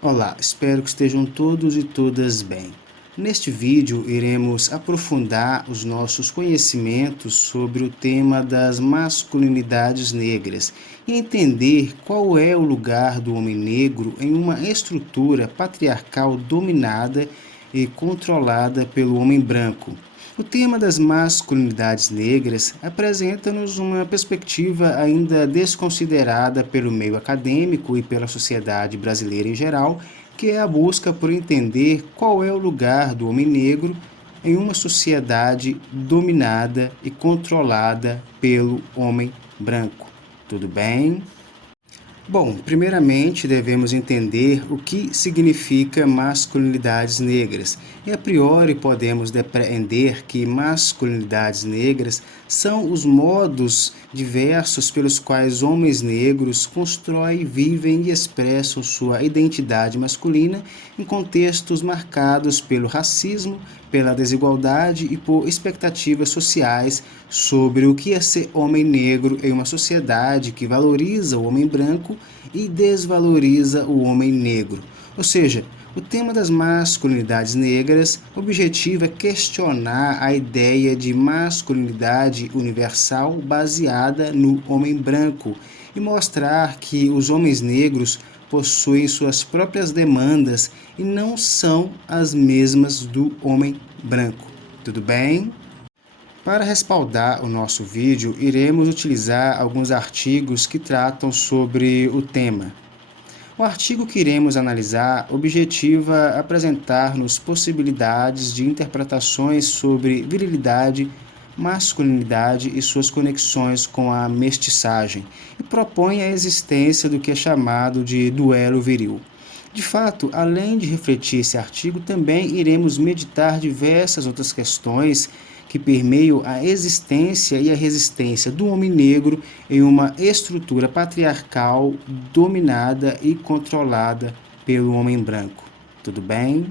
Olá, espero que estejam todos e todas bem. Neste vídeo, iremos aprofundar os nossos conhecimentos sobre o tema das masculinidades negras e entender qual é o lugar do homem negro em uma estrutura patriarcal dominada e controlada pelo homem branco. O tema das masculinidades negras apresenta-nos uma perspectiva ainda desconsiderada pelo meio acadêmico e pela sociedade brasileira em geral, que é a busca por entender qual é o lugar do homem negro em uma sociedade dominada e controlada pelo homem branco. Tudo bem? Bom, primeiramente devemos entender o que significa masculinidades negras. E a priori podemos depreender que masculinidades negras são os modos diversos pelos quais homens negros constroem, vivem e expressam sua identidade masculina em contextos marcados pelo racismo, pela desigualdade e por expectativas sociais sobre o que é ser homem negro em uma sociedade que valoriza o homem branco e desvaloriza o homem negro. Ou seja, o tema das masculinidades negras objetiva questionar a ideia de masculinidade universal baseada no homem branco e mostrar que os homens negros possuem suas próprias demandas e não são as mesmas do homem branco. Tudo bem? Para respaldar o nosso vídeo, iremos utilizar alguns artigos que tratam sobre o tema. O artigo que iremos analisar objetiva apresentar-nos possibilidades de interpretações sobre virilidade, masculinidade e suas conexões com a mestiçagem, e propõe a existência do que é chamado de duelo viril. De fato, além de refletir esse artigo, também iremos meditar diversas outras questões que permeiam a existência e a resistência do homem negro em uma estrutura patriarcal dominada e controlada pelo homem branco. Tudo bem?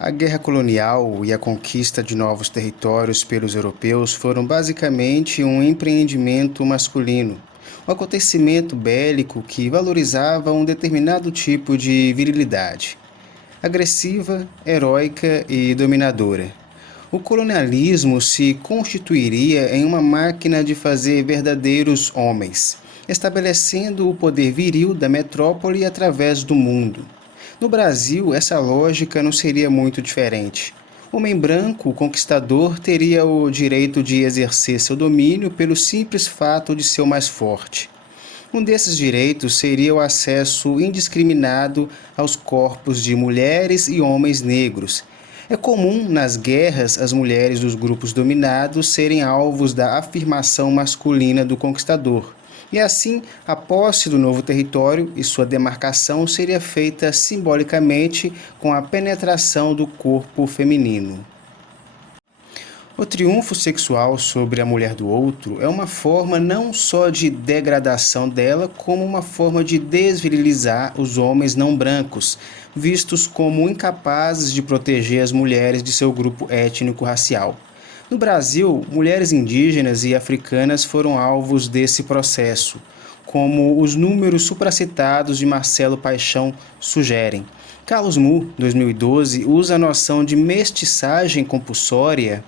A guerra colonial e a conquista de novos territórios pelos europeus foram basicamente um empreendimento masculino, um acontecimento bélico que valorizava um determinado tipo de virilidade, agressiva, heróica e dominadora. O colonialismo se constituiria em uma máquina de fazer verdadeiros homens, estabelecendo o poder viril da metrópole através do mundo. No Brasil, essa lógica não seria muito diferente. O homem branco, conquistador, teria o direito de exercer seu domínio pelo simples fato de ser o mais forte. Um desses direitos seria o acesso indiscriminado aos corpos de mulheres e homens negros. É comum, nas guerras, as mulheres dos grupos dominados serem alvos da afirmação masculina do conquistador. E assim, a posse do novo território e sua demarcação seria feita simbolicamente com a penetração do corpo feminino. O triunfo sexual sobre a mulher do outro é uma forma não só de degradação dela, como uma forma de desvirilizar os homens não brancos, vistos como incapazes de proteger as mulheres de seu grupo étnico-racial. No Brasil, mulheres indígenas e africanas foram alvos desse processo, como os números supracitados de Marcelo Paixão sugerem. Carlos Mu, 2012, usa a noção de mestiçagem compulsória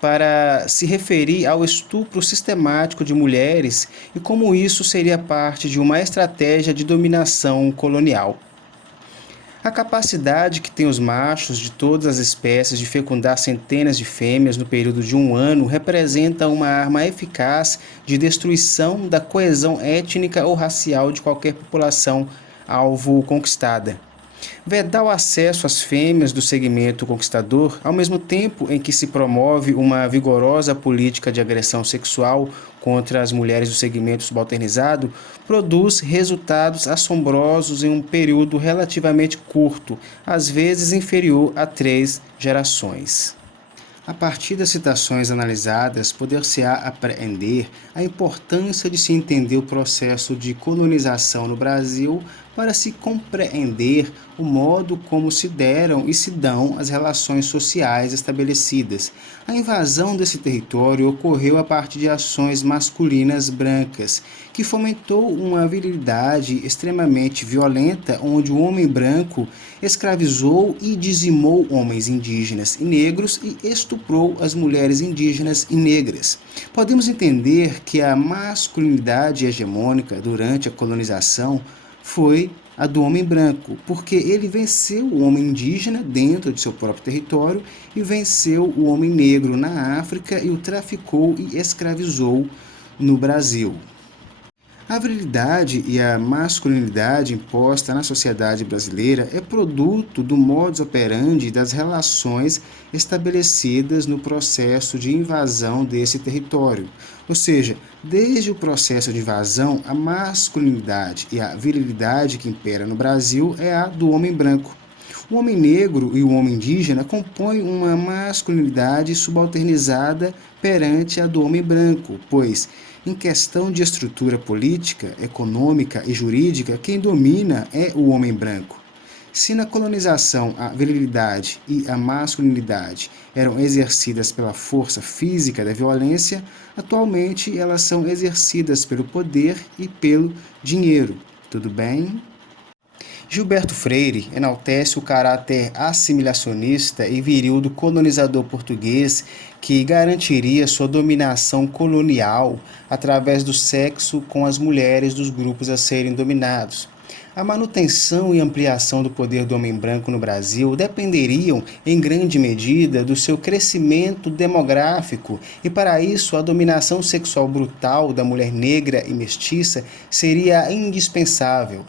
para se referir ao estupro sistemático de mulheres e como isso seria parte de uma estratégia de dominação colonial. A capacidade que têm os machos de todas as espécies de fecundar centenas de fêmeas no período de um ano representa uma arma eficaz de destruição da coesão étnica ou racial de qualquer população alvo conquistada. Vedar o acesso às fêmeas do segmento conquistador, ao mesmo tempo em que se promove uma vigorosa política de agressão sexual contra as mulheres do segmento subalternizado, produz resultados assombrosos em um período relativamente curto, às vezes inferior a 3 gerações. A partir das citações analisadas, poder-se-á apreender a importância de se entender o processo de colonização no Brasil para se compreender o modo como se deram e se dão as relações sociais estabelecidas. A invasão desse território ocorreu a partir de ações masculinas brancas, que fomentou uma virilidade extremamente violenta, onde o homem branco escravizou e dizimou homens indígenas e negros e estuprou as mulheres indígenas e negras. Podemos entender que a masculinidade hegemônica durante a colonização foi a do homem branco, porque ele venceu o homem indígena dentro de seu próprio território e venceu o homem negro na África e o traficou e escravizou no Brasil. A virilidade e a masculinidade imposta na sociedade brasileira é produto do modus operandi das relações estabelecidas no processo de invasão desse território. Ou seja, desde o processo de invasão, a masculinidade e a virilidade que impera no Brasil é a do homem branco. O homem negro e o homem indígena compõem uma masculinidade subalternizada perante a do homem branco, pois, em questão de estrutura política, econômica e jurídica, quem domina é o homem branco. Se na colonização a virilidade e a masculinidade eram exercidas pela força física da violência, atualmente elas são exercidas pelo poder e pelo dinheiro. Tudo bem? Gilberto Freire enaltece o caráter assimilacionista e viril do colonizador português que garantiria sua dominação colonial através do sexo com as mulheres dos grupos a serem dominados. A manutenção e ampliação do poder do homem branco no Brasil dependeriam, em grande medida, do seu crescimento demográfico, e para isso a dominação sexual brutal da mulher negra e mestiça seria indispensável.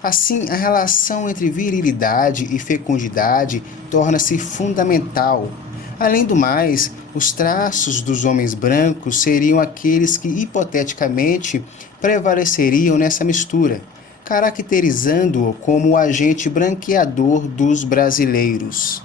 Assim, a relação entre virilidade e fecundidade torna-se fundamental. Além do mais, os traços dos homens brancos seriam aqueles que, hipoteticamente, prevaleceriam nessa mistura, caracterizando-o como o agente branqueador dos brasileiros.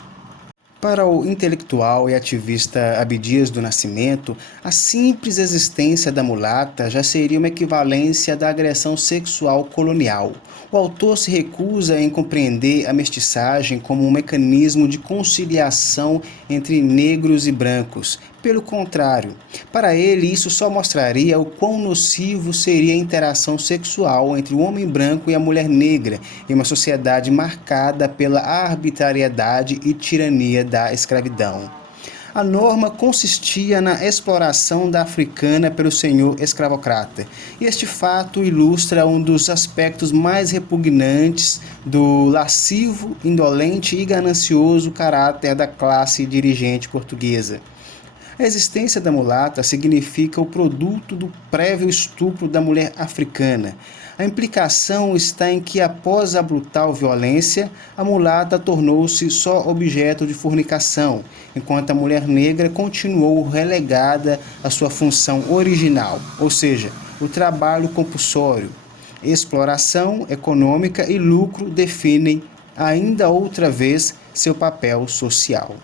Para o intelectual e ativista Abdias do Nascimento, a simples existência da mulata já seria uma equivalência da agressão sexual colonial. O autor se recusa em compreender a mestiçagem como um mecanismo de conciliação entre negros e brancos. Pelo contrário, para ele isso só mostraria o quão nocivo seria a interação sexual entre o homem branco e a mulher negra em uma sociedade marcada pela arbitrariedade e tirania da escravidão. A norma consistia na exploração da africana pelo senhor escravocrata. E este fato ilustra um dos aspectos mais repugnantes do lascivo, indolente e ganancioso caráter da classe dirigente portuguesa. A existência da mulata significa o produto do prévio estupro da mulher africana. A implicação está em que, após a brutal violência, a mulata tornou-se só objeto de fornicação, enquanto a mulher negra continuou relegada à sua função original, ou seja, o trabalho compulsório. Exploração econômica e lucro definem ainda outra vez seu papel social.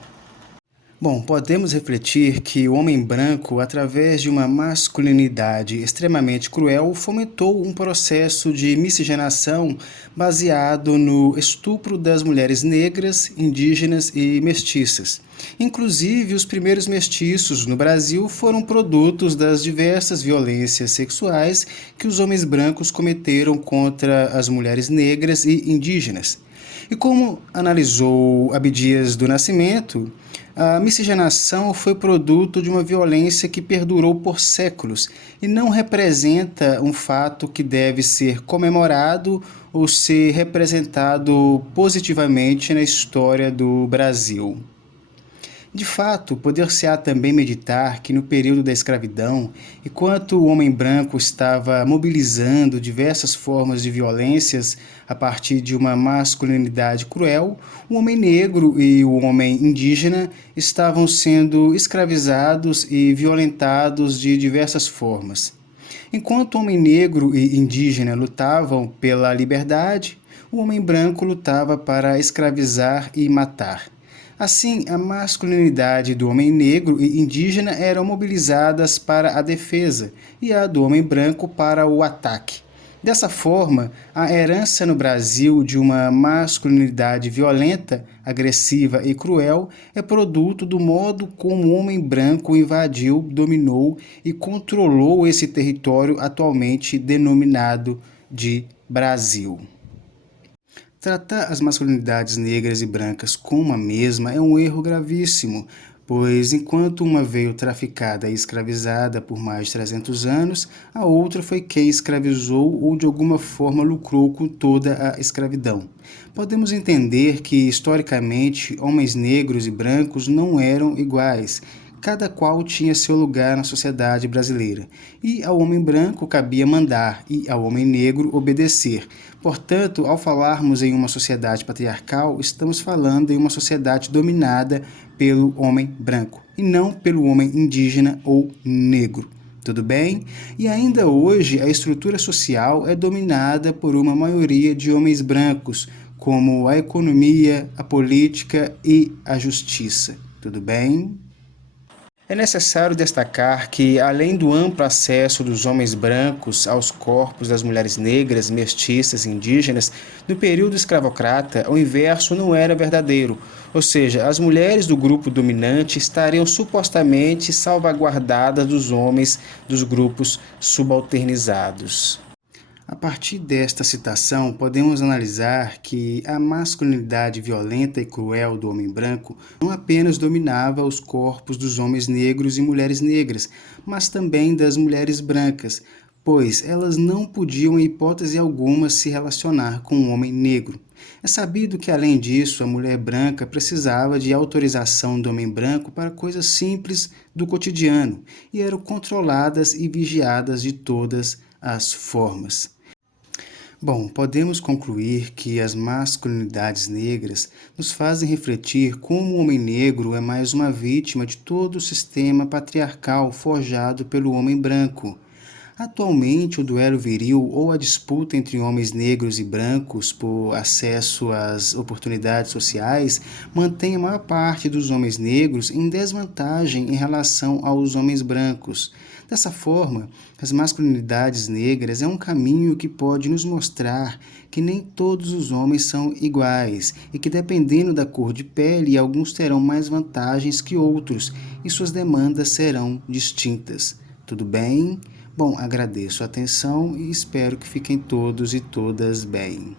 Bom, podemos refletir que o homem branco, através de uma masculinidade extremamente cruel, fomentou um processo de miscigenação baseado no estupro das mulheres negras, indígenas e mestiças. Inclusive, os primeiros mestiços no Brasil foram produtos das diversas violências sexuais que os homens brancos cometeram contra as mulheres negras e indígenas. E como analisou Abdias do Nascimento, a miscigenação foi produto de uma violência que perdurou por séculos e não representa um fato que deve ser comemorado ou ser representado positivamente na história do Brasil. De fato, poder-se-á também meditar que no período da escravidão, enquanto o homem branco estava mobilizando diversas formas de violências a partir de uma masculinidade cruel, o homem negro e o homem indígena estavam sendo escravizados e violentados de diversas formas. Enquanto o homem negro e indígena lutavam pela liberdade, o homem branco lutava para escravizar e matar. Assim, a masculinidade do homem negro e indígena eram mobilizadas para a defesa e a do homem branco para o ataque. Dessa forma, a herança no Brasil de uma masculinidade violenta, agressiva e cruel é produto do modo como o homem branco invadiu, dominou e controlou esse território atualmente denominado de Brasil. Tratar as masculinidades negras e brancas como a mesma é um erro gravíssimo, pois enquanto uma veio traficada e escravizada por mais de 300 anos, a outra foi quem escravizou ou de alguma forma lucrou com toda a escravidão. Podemos entender que, historicamente, homens negros e brancos não eram iguais. Cada qual tinha seu lugar na sociedade brasileira, e ao homem branco cabia mandar e ao homem negro obedecer. Portanto, ao falarmos em uma sociedade patriarcal, estamos falando em uma sociedade dominada pelo homem branco, e não pelo homem indígena ou negro. Tudo bem? E ainda hoje a estrutura social é dominada por uma maioria de homens brancos, como a economia, a política e a justiça. Tudo bem? É necessário destacar que, além do amplo acesso dos homens brancos aos corpos das mulheres negras, mestiças e indígenas, no período escravocrata, o inverso não era verdadeiro, ou seja, as mulheres do grupo dominante estariam supostamente salvaguardadas dos homens dos grupos subalternizados. A partir desta citação, podemos analisar que a masculinidade violenta e cruel do homem branco não apenas dominava os corpos dos homens negros e mulheres negras, mas também das mulheres brancas, pois elas não podiam, em hipótese alguma, se relacionar com um homem negro. É sabido que, além disso, a mulher branca precisava de autorização do homem branco para coisas simples do cotidiano e eram controladas e vigiadas de todas as formas. Bom, podemos concluir que as masculinidades negras nos fazem refletir como o homem negro é mais uma vítima de todo o sistema patriarcal forjado pelo homem branco. Atualmente, o duelo viril ou a disputa entre homens negros e brancos por acesso às oportunidades sociais mantém a maior parte dos homens negros em desvantagem em relação aos homens brancos. Dessa forma, as masculinidades negras é um caminho que pode nos mostrar que nem todos os homens são iguais e que, dependendo da cor de pele, alguns terão mais vantagens que outros e suas demandas serão distintas. Tudo bem? Bom, agradeço a atenção e espero que fiquem todos e todas bem.